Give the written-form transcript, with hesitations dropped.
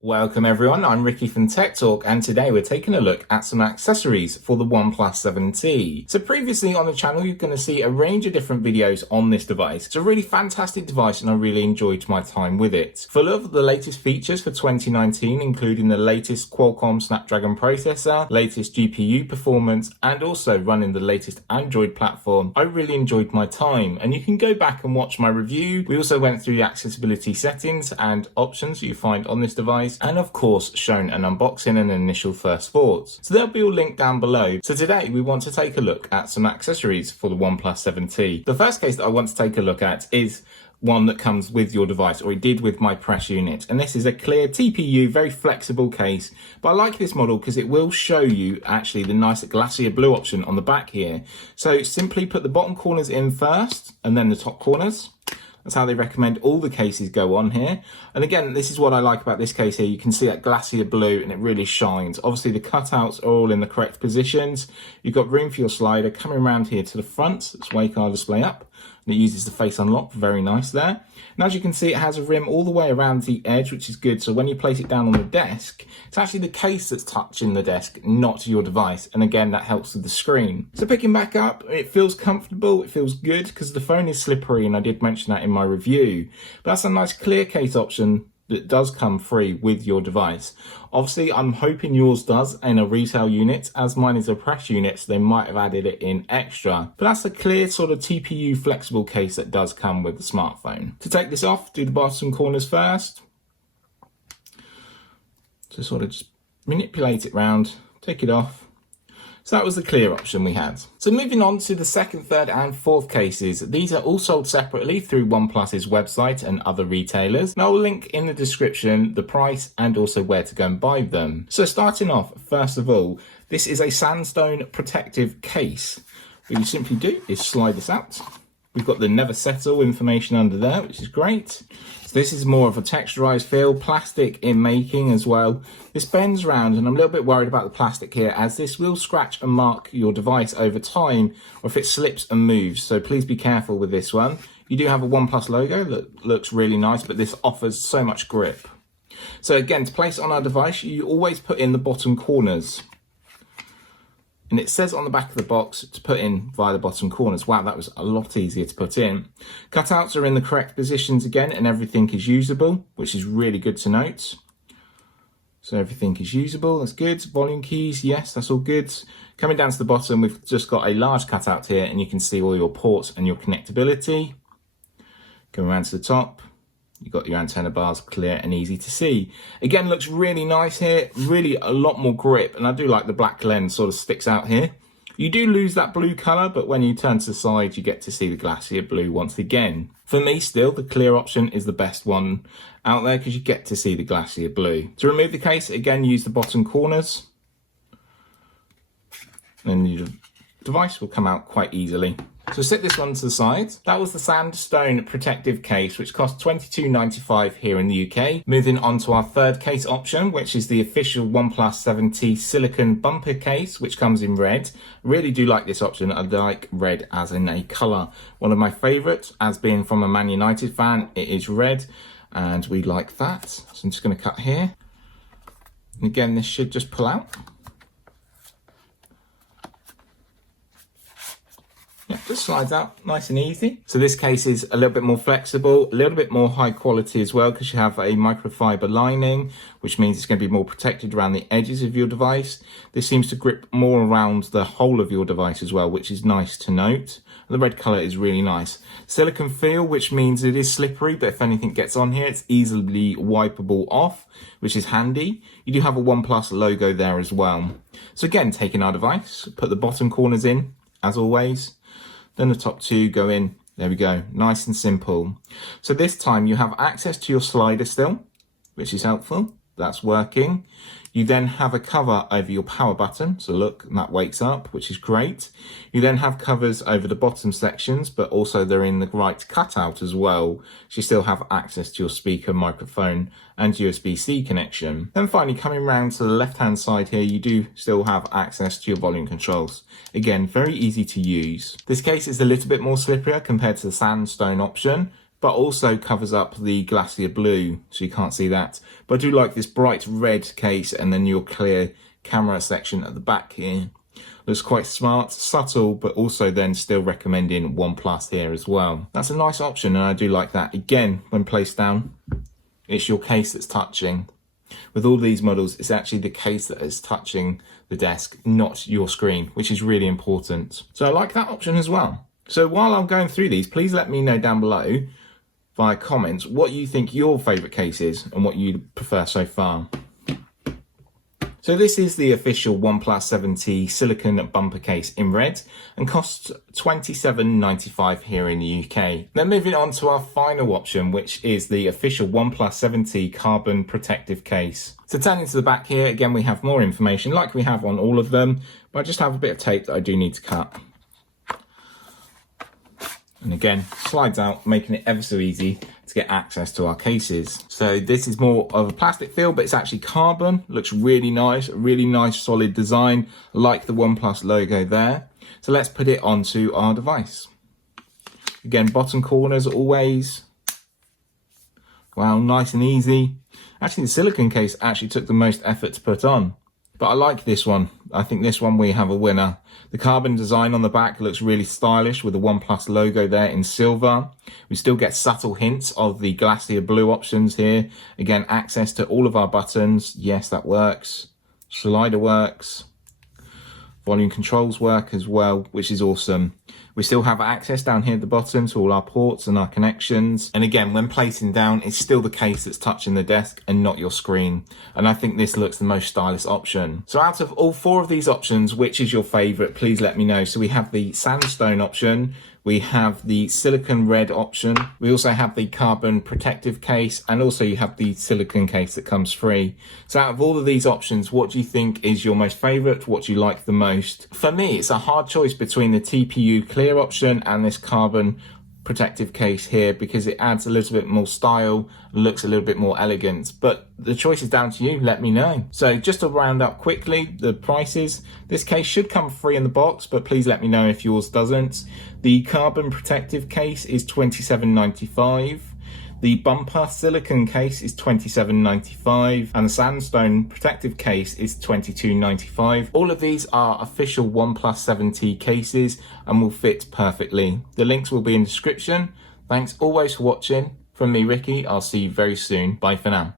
Welcome everyone, I'm Ricky from Tech Talk and today we're taking a look at some accessories for the OnePlus 7T. So previously on the channel you're going to see a range of different videos on this device. It's a really fantastic device and I really enjoyed my time with it. Full of the latest features for 2019 including the latest Qualcomm Snapdragon processor, latest GPU performance and also running the latest Android platform. I really enjoyed my time and you can go back and watch my review. We also went through the accessibility settings and options you find on this device, and of course shown an unboxing and initial first thoughts. So they'll be all linked down below. So today we want to take a look at some accessories for the OnePlus 7T. The first case that I want to take a look at is one that comes with your device, or it did with my press unit, and this is a clear TPU, very flexible case. But I like this model because it will show you actually the nice glacier blue option on the back here. So simply put the bottom corners in first and then the top corners. That's how they recommend all the cases go on here. And again, this is what I like about this case here. You can see that glacier blue and it really shines. Obviously the cutouts are all in the correct positions. You've got room for your slider coming around here to the front. That's where you can display up. And it uses the face unlock, very nice there. And as you can see, it has a rim all the way around the edge, which is good. So when you place it down on the desk, it's actually the case that's touching the desk, not your device. And again, that helps with the screen. So picking back up, it feels comfortable, it feels good because the phone is slippery, and I did mention that in my review. But that's a nice clear case option that does come free with your device. Obviously, I'm hoping yours does in a retail unit, as mine is a press unit, so they might have added it in extra. But that's a clear sort of TPU flexible case that does come with the smartphone. To take this off, do the bottom corners first. So sort of just manipulate it round, take it off. So that was the clear option we had. So moving on to the second, third and fourth cases. These are all sold separately through OnePlus's website and other retailers. And I'll link in the description the price and also where to go and buy them. So starting off, first of all, this is a Sandstone protective case. What you simply do is slide this out. We've got the never settle information under there, which is great. So this is more of a texturized feel, plastic in making as well. This bends round and I'm a little bit worried about the plastic here, as this will scratch and mark your device over time or if it slips and moves. So please be careful with this one. You do have a OnePlus logo that looks really nice, but this offers so much grip. So again, to place on our device, you always put in the bottom corners. And it says on the back of the box to put in via the bottom corners. Wow, that was a lot easier to put in. Cutouts are in the correct positions again, and everything is usable, which is really good to note. So everything is usable, that's good. Volume keys, yes, that's all good. Coming down to the bottom, we've just got a large cutout here, and you can see all your ports and your connectability. Coming around to the top, you've got your antenna bars, clear and easy to see. Again, looks really nice here, really a lot more grip, and I do like the black lens sort of sticks out here. You do lose that blue colour, but when you turn to the side, you get to see the glacier blue once again. For me, still, the clear option is the best one out there because you get to see the glacier blue. To remove the case, again, use the bottom corners. And your device will come out quite easily. So set this one to the side. That was the Sandstone protective case, which cost $22.95 here in the UK. Moving on to our third case option, which is the official OnePlus 7T silicone bumper case, which comes in red. I really do like this option. I like red as in a colour. One of my favourites, as being from a Man United fan, it is red, and we like that. So I'm just going to cut here. And again, this should just pull out. Yeah, just slides out nice and easy. So this case is a little bit more flexible, a little bit more high quality as well, because you have a microfiber lining, which means it's going to be more protected around the edges of your device. This seems to grip more around the whole of your device as well, which is nice to note. The red colour is really nice. Silicone feel, which means it is slippery, but if anything gets on here, it's easily wipeable off, which is handy. You do have a OnePlus logo there as well. So again, taking our device, put the bottom corners in, as always. Then the top two go in. There we go. Nice and simple. So this time you have access to your slider still, which is helpful. That's working. You then have a cover over your power button. So look, that wakes up, which is great. You then have covers over the bottom sections, but also they're in the right cutout as well. So you still have access to your speaker, microphone, and USB-C connection. Then finally, coming round to the left-hand side here, you do still have access to your volume controls. Again, very easy to use. This case is a little bit more slipperier compared to the Sandstone option, but also covers up the glacier blue, so you can't see that. But I do like this bright red case, and then your clear camera section at the back here. Looks quite smart, subtle, but also then still recommending OnePlus here as well. That's a nice option, and I do like that. Again, when placed down, it's your case that's touching. With all these models, it's actually the case that is touching the desk, not your screen, which is really important. So I like that option as well. So while I'm going through these, please let me know down below via comments what you think your favourite case is and what you prefer so far. So this is the official OnePlus 7T silicone bumper case in red and costs $27.95 here in the UK. Then moving on to our final option, which is the official OnePlus 7T carbon protective case. So turning to the back here, again we have more information like we have on all of them, but I just have a bit of tape that I do need to cut. And again, slides out, making it ever so easy to get access to our cases. So this is more of a plastic feel, but it's actually carbon. Looks really nice, a really nice solid design, like the OnePlus logo there. So let's put it onto our device. Again, bottom corners always. Wow, nice and easy. Actually, the silicone case actually took the most effort to put on. But I like this one. I think this one we have a winner. The carbon design on the back looks really stylish with the OnePlus logo there in silver. We still get subtle hints of the glacier blue options here. Again, access to all of our buttons. Yes, that works. Slider works. Volume controls work as well, which is awesome. We still have access down here at the bottom to all our ports and our connections. And again, when placing down, it's still the case that's touching the desk and not your screen. And I think this looks the most stylish option. So out of all four of these options, which is your favorite? Please let me know. So we have the sandstone option. We have the silicone red option. We also have the carbon protective case, and also you have the silicone case that comes free. So out of all of these options, what do you think is your most favorite? What do you like the most? For me, it's a hard choice between the TPU clear option and this carbon protective case here, because it adds a little bit more style, looks a little bit more elegant, but the choice is down to you. Let me know. So just to round up quickly the prices, this case should come free in the box, but please let me know if yours doesn't. The carbon protective case is $27.95. The bumper silicone case is $27.95, and the sandstone protective case is $22.95. All of these are official OnePlus 7T cases and will fit perfectly. The links will be in the description. Thanks always for watching. From me, Ricky, I'll see you very soon. Bye for now.